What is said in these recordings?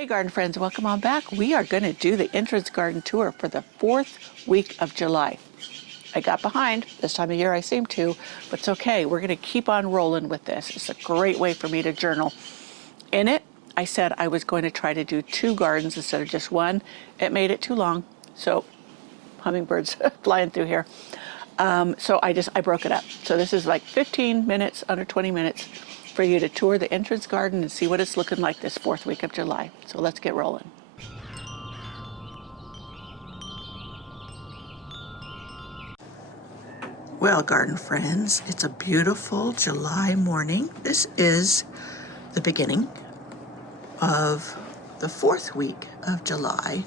Hey garden friends, welcome on back. We are going to do the entrance garden tour for the 4th week of July. I got behind, this time of year I seem to, but it's okay. We're going to keep on rolling with this. It's a great way for me to journal. In it, I said I was going to try to do 2 gardens instead of just 1. It made it too long, so hummingbirds flying through here. So I broke it up. So this is like 15 minutes, under 20 minutes for you to tour the entrance garden and see what it's looking like this 4th week of July. So let's get rolling. Well, garden friends, it's a beautiful July morning. This is the beginning of the 4th week of July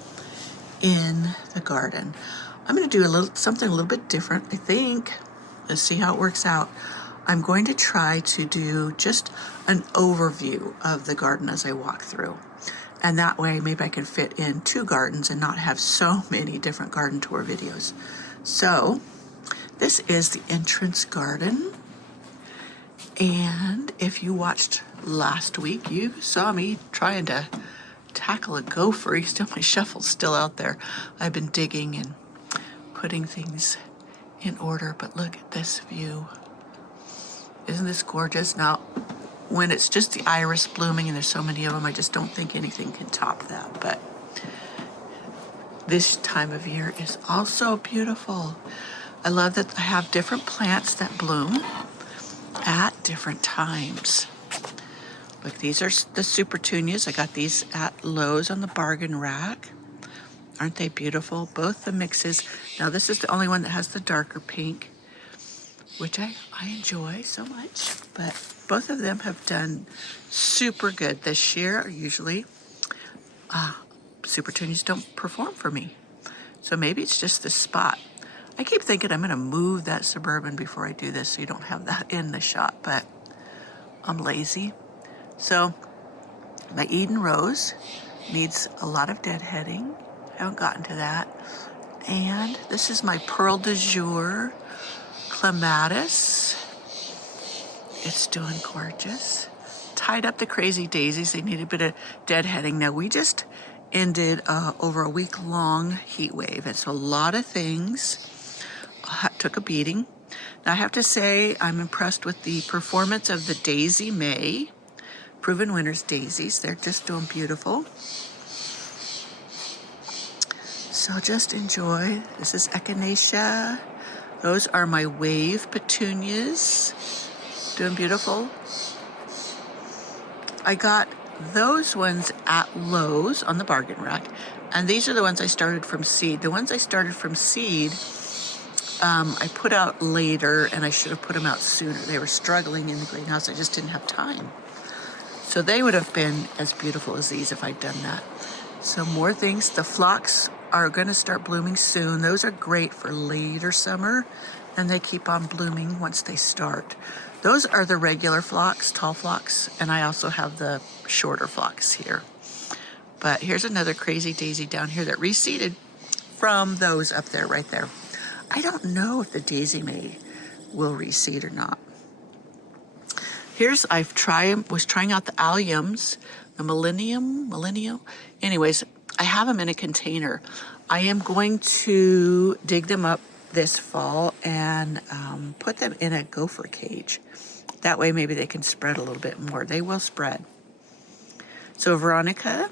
in the garden. I'm going to do something a little bit different, I think. Let's see how it works out. I'm going to try to do just an overview of the garden as I walk through. And that way, maybe I can fit in 2 gardens and not have so many different garden tour videos. So, this is the entrance garden. And if you watched last week, you saw me trying to tackle a gopher. My shovel's still out there. I've been digging and putting things in order, but look at this view. Isn't this gorgeous? Now, when it's just the iris blooming and there's so many of them, I just don't think anything can top that. But this time of year is also beautiful. I love that I have different plants that bloom at different times. Look, these are the supertunias. I got these at Lowe's on the bargain rack. Aren't they beautiful? Both the mixes. Now, this is the only one that has the darker pink, which I enjoy so much, but both of them have done super good this year. Usually, supertunias don't perform for me. So maybe it's just the spot. I keep thinking I'm gonna move that Suburban before I do this so you don't have that in the shot, but I'm lazy. So my Eden Rose needs a lot of deadheading. I haven't gotten to that. And this is my Pearl du Jour Clematis. It's doing gorgeous. Tied up the crazy daisies. They need a bit of deadheading. Now, we just ended over a week-long heat wave. And so a lot of things took a beating. Now, I have to say I'm impressed with the performance of the Daisy May. Proven Winners daisies. They're just doing beautiful. So just enjoy. This is Echinacea. Those are my wave petunias. Doing beautiful. I got those ones at Lowe's on the bargain rack. And these are the ones I started from seed. The ones I started from seed, I put out later, and I should have put them out sooner. They were struggling in the greenhouse. I just didn't have time. So they would have been as beautiful as these if I'd done that. So more things. The phlox are going to start blooming soon. Those are great for later summer, and they keep on blooming once they start. Those are the regular phlox, tall phlox, and I also have the shorter phlox here. But here's another crazy daisy down here that reseeded from those up there, right there. I don't know if the Daisy May will reseed or not. Here's, was trying out the alliums, the millennial. Anyways, I have them in a container. I am going to dig them up this fall and put them in a gopher cage. That way maybe they can spread a little bit more. They will spread. So Veronica,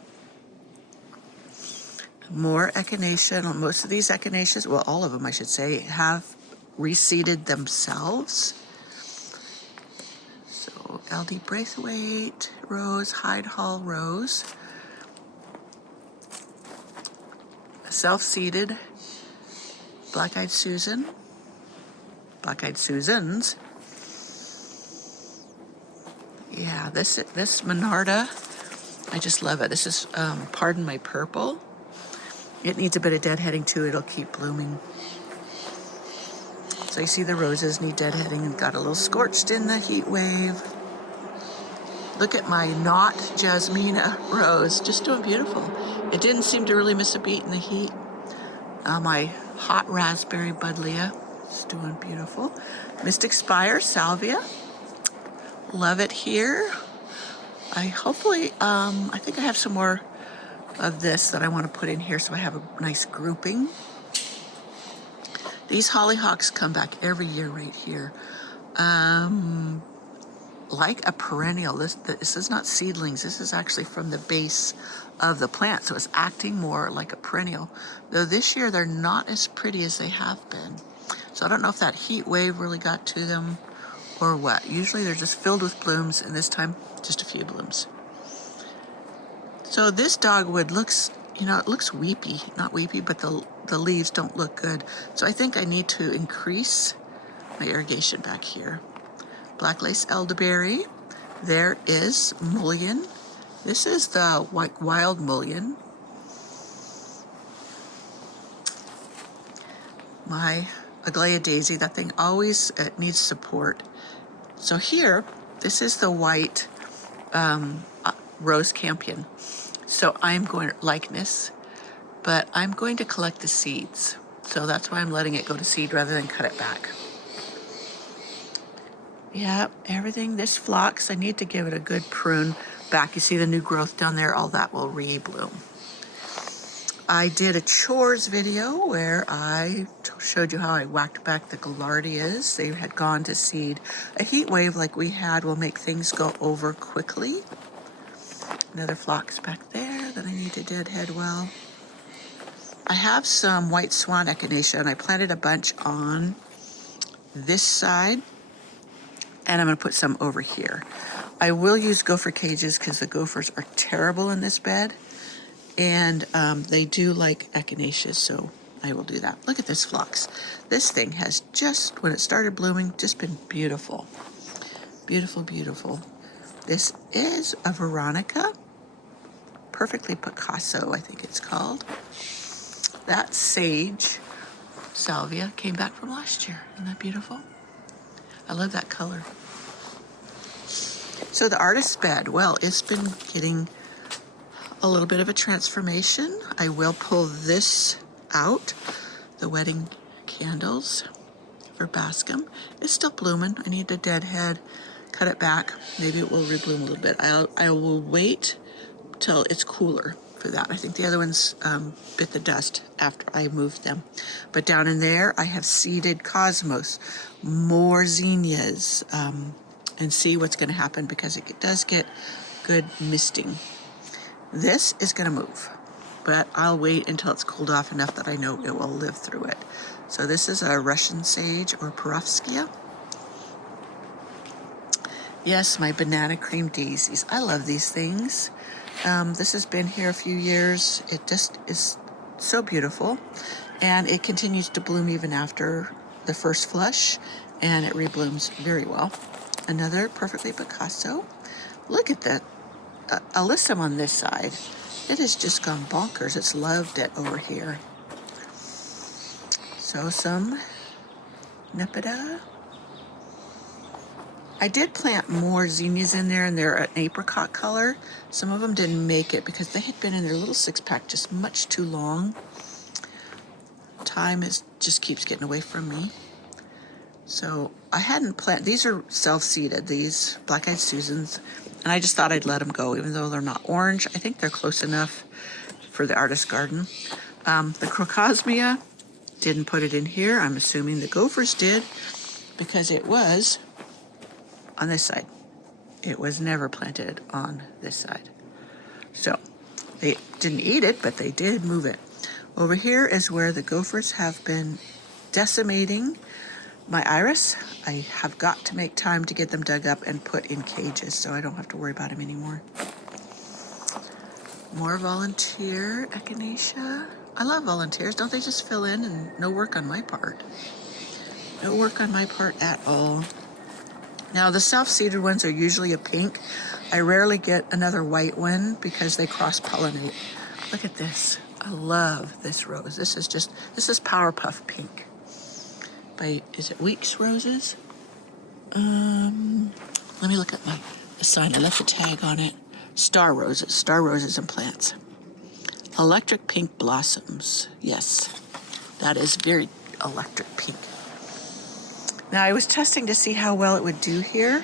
more echinacea. Most of these echinaceas, well, all of them I should say, have reseeded themselves. So LD Braithwaite Rose, Hyde Hall Rose. Self-seeded Black-Eyed Susan. Black-Eyed Susans. Yeah, this Monarda, I just love it. This is Pardon My Purple. It needs a bit of deadheading too. It'll keep blooming. So you see the roses need deadheading and got a little scorched in the heat wave. Look at my not Jasmina rose, just doing beautiful. It didn't seem to really miss a beat in the heat. My hot raspberry buddleia is doing beautiful. Mystic Spire salvia, love it here. I think I have some more of this that I want to put in here so I have a nice grouping. These hollyhocks come back every year right here. Like a perennial. This is not seedlings. This is actually from the base of the plant, so it's acting more like a perennial. Though this year they're not as pretty as they have been. So I don't know if that heat wave really got to them or what. Usually they're just filled with blooms, and this time just a few blooms. So this dogwood looks, it looks weepy. Not weepy, but the leaves don't look good. So I think I need to increase my irrigation back here. Black lace elderberry. There is mullein. This is the wild mullein. My Aglaia daisy, that thing always needs support. So here, this is the white rose campion. So I'm going to likeness, but I'm going to collect the seeds. So that's why I'm letting it go to seed rather than cut it back. Yeah, everything, this phlox, I need to give it a good prune back. You see the new growth down there, all that will re-bloom. I did a chores video where I showed you how I whacked back the gaillardias. They had gone to seed. A heat wave like we had will make things go over quickly. Another phlox back there that I need to deadhead well. I have some white swan echinacea, and I planted a bunch on this side, and I'm going to put some over here. I will use gopher cages because the gophers are terrible in this bed, and they do like echinaceas, so I will do that. Look at this phlox. This thing has just, when it started blooming, just been beautiful. Beautiful, beautiful. This is a Veronica, perfectly Picasso, I think it's called. That sage salvia came back from last year. Isn't that beautiful? I love that color. So the artist's bed, well, it's been getting a little bit of a transformation. I will pull this out, the wedding candles for Bascom. It's still blooming. I need to deadhead, cut it back. Maybe it will rebloom a little bit. I will wait till it's cooler for that. I think the other ones bit the dust after I moved them. But down in there, I have seeded cosmos, more zinnias, and see what's going to happen because it does get good misting. This is going to move, but I'll wait until it's cooled off enough that I know it will live through it. So this is a Russian sage or Perovskia. Yes, my banana cream daisies. I love these things. This has been here a few years. It just is so beautiful, and it continues to bloom even after the first flush, and it reblooms very well. Another perfectly Picasso. Look at that alyssum on this side. It has just gone bonkers. It's loved it over here. So some Nepeta. I did plant more zinnias in there, and they're an apricot color. Some of them didn't make it because they had been in their little 6-pack just much too long. Time just keeps getting away from me. So I hadn't planted, these are self-seeded, these black-eyed Susans, and I just thought I'd let them go, even though they're not orange. I think they're close enough for the artist garden. The crocosmia, didn't put it in here. I'm assuming the gophers did because it was on this side. It was never planted on this side. So they didn't eat it, but they did move it. Over here is where the gophers have been decimating my iris. I have got to make time to get them dug up and put in cages so I don't have to worry about them anymore. More volunteer echinacea. I love volunteers. Don't they just fill in and no work on my part? No work on my part at all. Now the self-seeded ones are usually a pink. I rarely get another white one because they cross-pollinate. Look at this. I love this rose. This is Powerpuff Pink. Is it Weeks Roses? Let me look at the sign. I left a tag on it. Star Roses and Plants. Electric Pink Blossoms. Yes, that is very electric pink. Now I was testing to see how well it would do here,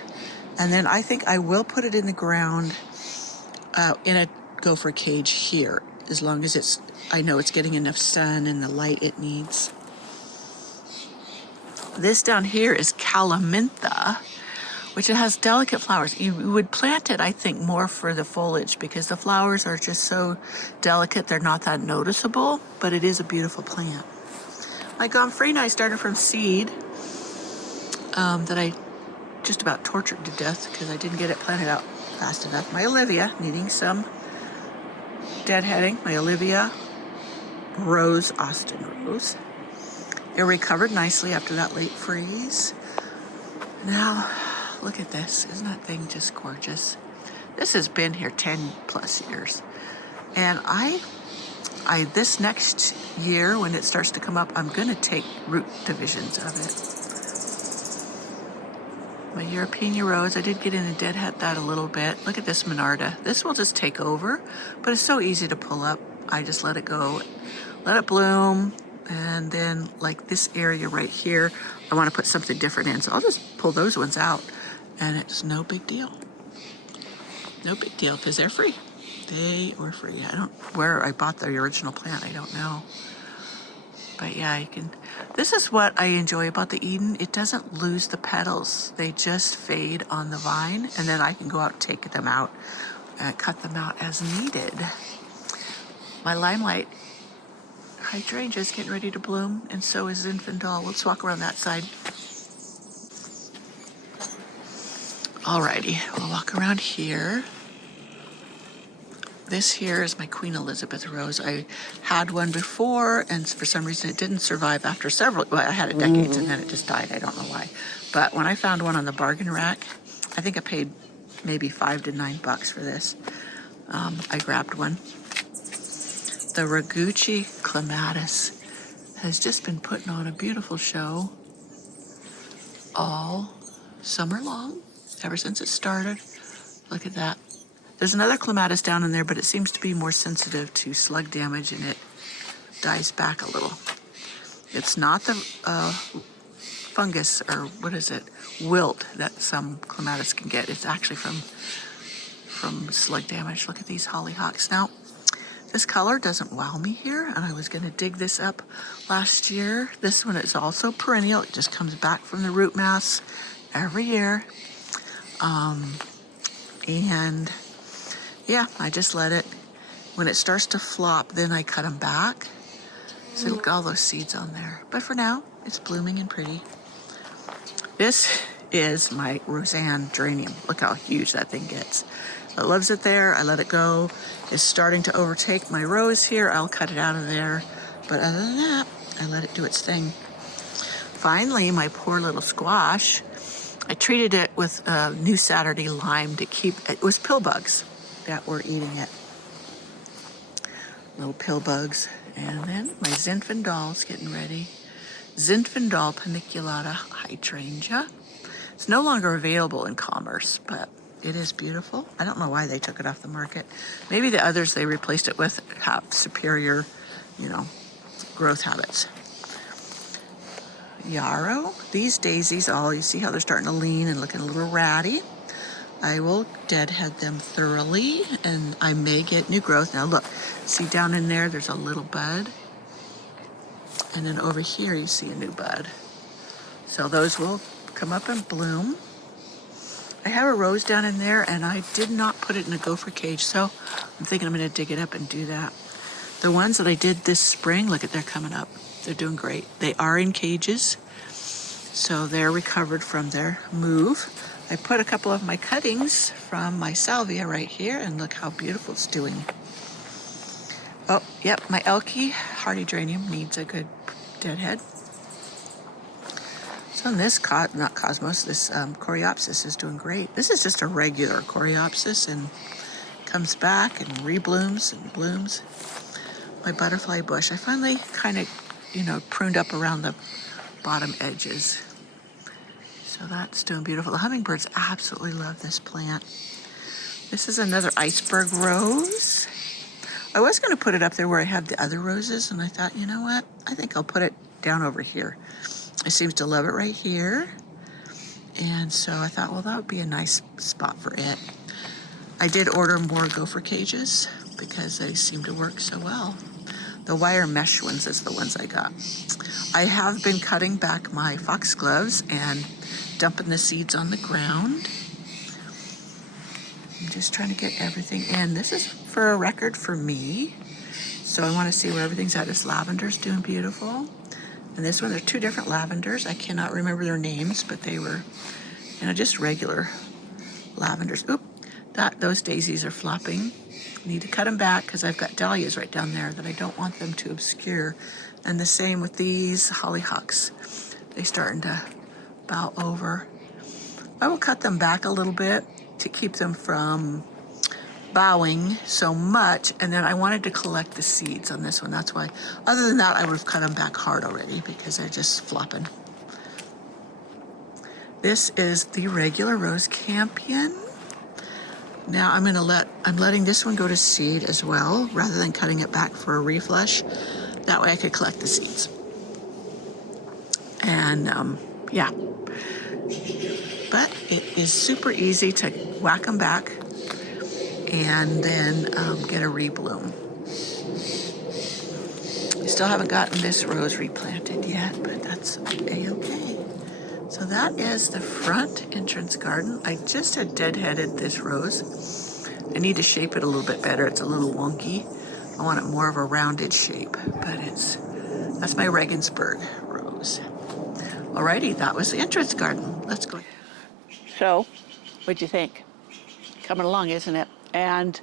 and then I think I will put it in the ground in a gopher cage here. as long as I know it's getting enough sun and the light it needs. This down here is calamintha, which it has delicate flowers. You would plant it, I think, more for the foliage because the flowers are just so delicate, they're not that noticeable, but it is a beautiful plant. My gomphrena started from seed that I just about tortured to death because I didn't get it planted out fast enough. My Olivia, needing some deadheading. My Olivia Rose, Austin Rose. It recovered nicely after that late freeze. Now, look at this. Isn't that thing just gorgeous? This has been here 10 plus years. And I this next year, when it starts to come up, I'm going to take root divisions of it. My European rose, I did get in and deadhead that a little bit. Look at this Monarda. This will just take over, but it's so easy to pull up. I just let it go, let it bloom, and then like this area right here, I want to put something different in, so I'll just pull those ones out, and it's no big deal. No big deal, because they're free. They were free. I don't, where I bought the original plant, I don't know. But yeah, you can, this is what I enjoy about the Eden. It doesn't lose the petals. They just fade on the vine, and then I can go out and take them out and cut them out as needed. My limelight hydrangea is getting ready to bloom, and so is Zinfandel. Let's walk around that side. Alrighty, we'll walk around here. This here is my Queen Elizabeth rose. I had one before, and for some reason it didn't survive after several, well, I had it decades and then it just died. I don't know why. But when I found one on the bargain rack, I think I paid maybe $5 to $9 for this. I grabbed one. The Ragucci Clematis has just been putting on a beautiful show all summer long, ever since it started. Look at that. There's another clematis down in there, but it seems to be more sensitive to slug damage, and it dies back a little. It's not the fungus, or what is it, wilt that some clematis can get. It's actually from slug damage. Look at these hollyhocks. Now, this color doesn't wow me here, and I was going to dig this up last year. This one is also perennial. It just comes back from the root mass every year. And yeah, I just let it, when it starts to flop, then I cut them back. So look at all those seeds on there. But for now, it's blooming and pretty. This is my Roseanne geranium. Look how huge that thing gets. It loves it there. I let it go. It's starting to overtake my rose here. I'll cut it out of there. But other than that, I let it do its thing. Finally, my poor little squash, I treated it with New Saturday lime to keep, it was pill bugs that were eating it. Little pill bugs. And then my Zinfandel's getting ready. Zinfandel paniculata hydrangea. It's no longer available in commerce, but it is beautiful. I don't know why they took it off the market. Maybe the others they replaced it with have superior, growth habits. Yarrow. These daisies, you see how they're starting to lean and looking a little ratty. I will deadhead them thoroughly, and I may get new growth. Now look, see down in there, there's a little bud. And then over here, you see a new bud. So those will come up and bloom. I have a rose down in there, and I did not put it in a gopher cage, so I'm thinking I'm going to dig it up and do that. The ones that I did this spring, look at, they're coming up. They're doing great. They are in cages, so they're recovered from their move. I put a couple of my cuttings from my salvia right here, and look how beautiful it's doing. Oh, yep, my Elke hardy geranium needs a good deadhead. So this, not cosmos, this coreopsis is doing great. This is just a regular coreopsis, and comes back and reblooms and blooms. My butterfly bush, I finally kind of, pruned up around the bottom edges. So that's doing beautiful. The hummingbirds absolutely love this plant. This is another iceberg rose. I was going to put it up there where I have the other roses, and I thought, you know what? I think I'll put it down over here. It seems to love it right here. And so I thought, well, that would be a nice spot for it. I did order more gopher cages. because they seem to work so well. The wire mesh ones is the ones I got. I have been cutting back my foxgloves and dumping the seeds on the ground. I'm just trying to get everything in. This is for a record for me. So I want to see where everything's at. This lavender's doing beautiful. And this one, there are two different lavenders. I cannot remember their names, but they were, just regular lavenders. Oop, those daisies are flopping. I need to cut them back because I've got dahlias right down there that I don't want them to obscure. And the same with these hollyhocks. They're starting to bow over. I will cut them back a little bit to keep them from bowing so much, and then I wanted to collect the seeds on this one. That's why. Other than that, I would have cut them back hard already because they're just flopping. This is the regular rose campion. Now I'm letting this one go to seed as well, rather than cutting it back for a reflush. That way I could collect the seeds. And yeah. But it is super easy to whack them back and then get a rebloom. I still haven't gotten this rose replanted yet, but that's a-okay. So that is the front entrance garden. I just had deadheaded this rose. I need to shape it a little bit better. It's a little wonky. I want it more of a rounded shape, but that's my Regensburg rose. Alrighty, that was the entrance garden. Let's go. So, what'd you think? Coming along, isn't it? And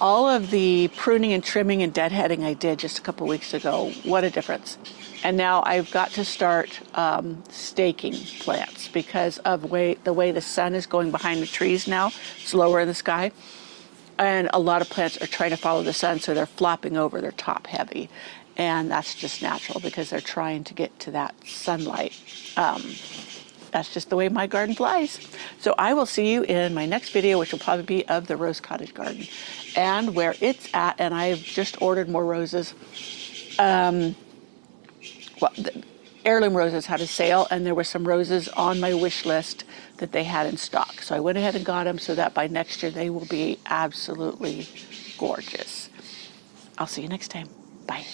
all of the pruning and trimming and deadheading I did just a couple weeks ago, what a difference. And now I've got to start staking plants because of the way the sun is going behind the trees now. It's lower in the sky. And a lot of plants are trying to follow the sun, so they're flopping over, they're top heavy. And that's just natural because they're trying to get to that sunlight. That's just the way my garden flies. So I will see you in my next video, which will probably be of the rose cottage garden and where it's at. And I've just ordered more roses. The heirloom roses had a sale, and there were some roses on my wish list that they had in stock. So I went ahead and got them so that by next year they will be absolutely gorgeous. I'll see you next time. Bye.